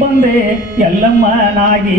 ಬಂದೆ ಎಲ್ಲಮ್ಮನಾಗಿ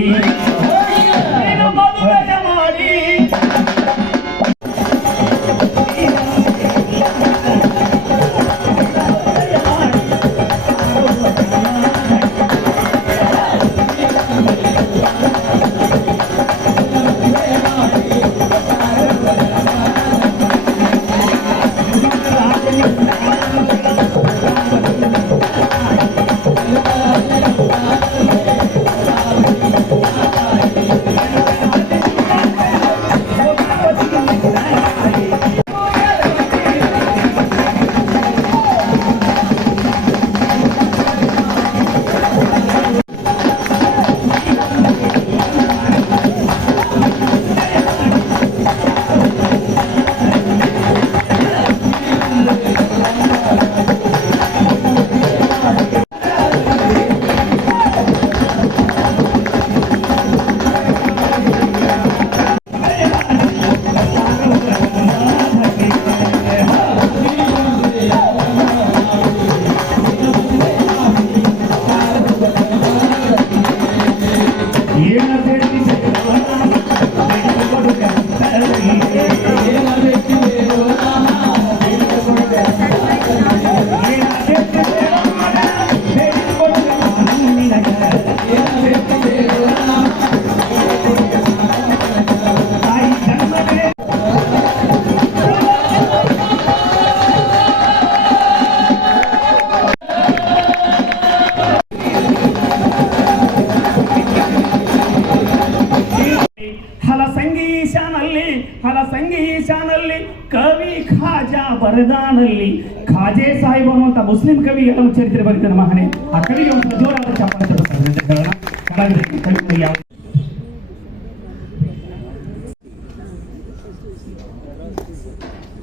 ಮಾಡಿ ಹಲಸಂಗೀಶಾನಲ್ಲಿ ಕವಿ ಖಾಜಾ ಬರದಾನಲ್ಲಿ ಖಾಜೆ ಸಾಹಿಬ್ ಅನ್ನುವಂಥ ಮುಸ್ಲಿಂ ಕವಿಗಳ ಚರಿತ್ರೆ ಬರೆದ ಮಹನೆ ಆ ಕವಿಗೆ ಒಂದು ಜೋರಾದ ಚಾಪಲ್ಯ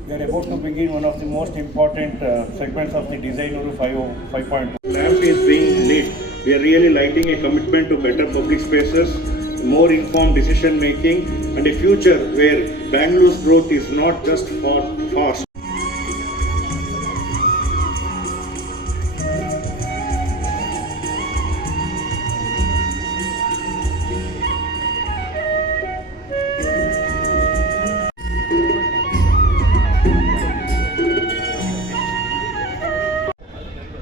We are about to begin one of the most important segments of the Design Uru 5.2. Lamp is being lit. We are really lighting a commitment to better public spaces, more informed decision making, and a future where Bangalore's growth is not just for fast.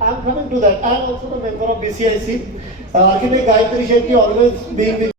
I'm coming to that. I am also the member of BCIC. Architect Gayatri Shetty always being with